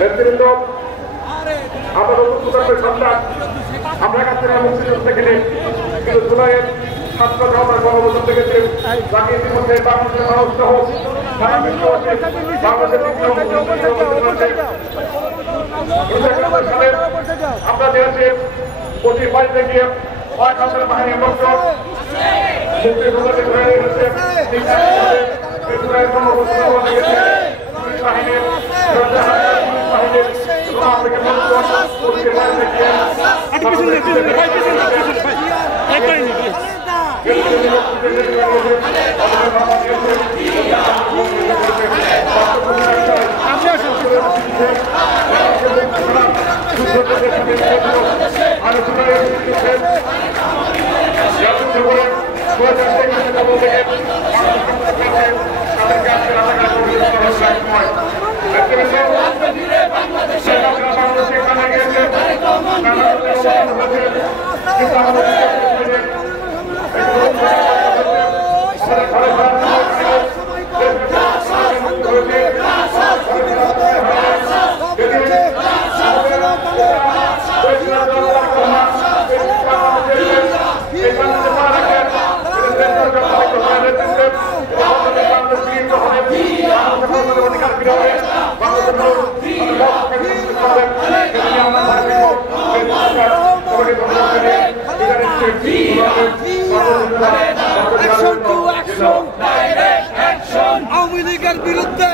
নেতৃবৃন্দ, আমাদের উত্তরপ্রদেশের সন্তান, আমরা কাছে মুক্তিযুদ্ধ থেকে কিন্তু জুলাইয়ের ছাত্র জনতার গণঅভ্যুত্থান দেখেছি, যাকে ইতিমধ্যে বাংলাদেশের মানুষ সহ সারা বিশ্ববাসী আমরা দেখেছি প্রতি বাড়িতে গিয়ে কয়েক বাহিনীর লোক আওয়ামী লীগের বিরুদ্ধে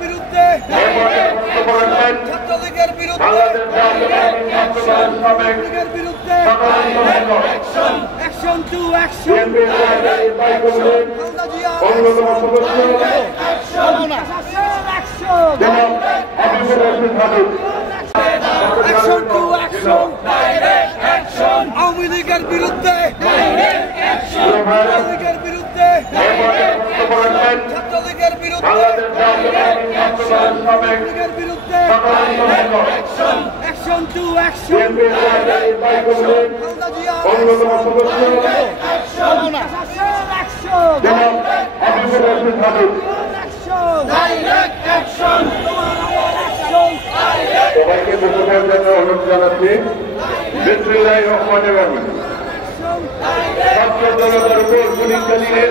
বিরুদ্ধে ছাত্রলীগের বিরুদ্ধে action to action action to action Awami লীগের বিরুদ্ধে বিরুদ্ধে ছাত্রলীগের বিরুদ্ধে অ্যাকশন টু অ্যাকশন সবাইকে বক্তব্যের জন্য অনুরোধ জানাচ্ছি। বিসমিল্লাহির রহমানির রহিম। ছাত্র জনতার উপর গুলি চালিয়ে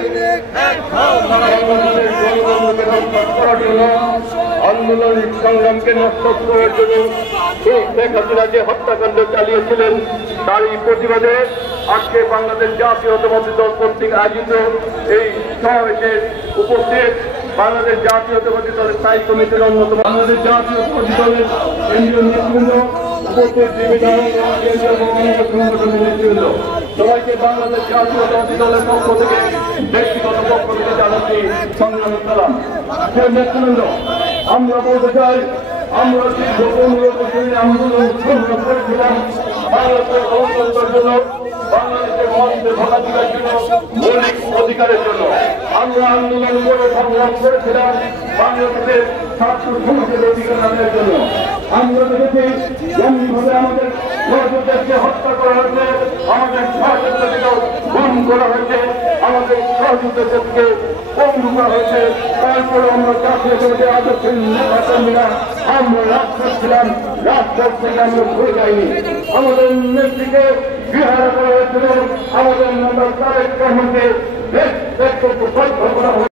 করার জন্য আন্দোলনিক সংগ্রামকে নষ্ট করার জন্য শেখ হাসিনা যে হত্যাকাণ্ড চালিয়েছিলেন তারই প্রতিবাদে আজকে বাংলাদেশ জাতীয়তাবাদী দল কর্তৃক আয়োজিত এই সমাবেশে উপস্থিত বাংলাদেশ জাতীয়তাবাদী দলের স্থায়ী কমিটির অন্যতম বাংলাদেশ জাতীয়তাবাদী দলের কেন্দ্রীয় নেতৃবৃন্দ, উপস্থিত সংগঠনের নেতৃবৃন্দ, সবাইকে বাংলাদেশ জাতীয়তাবাদী দলের পক্ষ থেকে ব্যক্তিগত পক্ষ থেকে জানাচ্ছি সংগ্রামী সালাম। নেতৃবৃন্দ, আমরা বলতে চাই, আমরা দীর্ঘ 15 বছরের আন্দোলন সংগ্রাম করেছিলাম বাংলাদেশের গণতন্ত্রের জন্য, বাংলাদেশের মানুষের ভোটাধিকার জন্য, মৌলিক অধিকারের জন্য। আমরা আন্দোলন করে সংগ্রাম করেছিলাম বাংলাদেশের ছাত্র সমাজের অধিকার আদায়ের জন্য। আমরা দেখেছি যেমনভাবে আমাদের সহযোগীদেরকে হত্যা করা হয়েছে, আমাদের সহযোগীদেরকেও গুম করা হয়েছে, আমাদের সহযোগীদেরকে পঙ্গু করা হয়েছে। তারপরে আমরা জাতীয়তাবাদী আদর্শের নেতা কর্মীরা আমরা রাজপথ ছিলাম, রাজপথ থেকে আমরা ঘুরে যাইনি। আমাদের নেত্রীকে বিহার করা হয়েছিল, আমাদের নেতা তারেক রহমানকে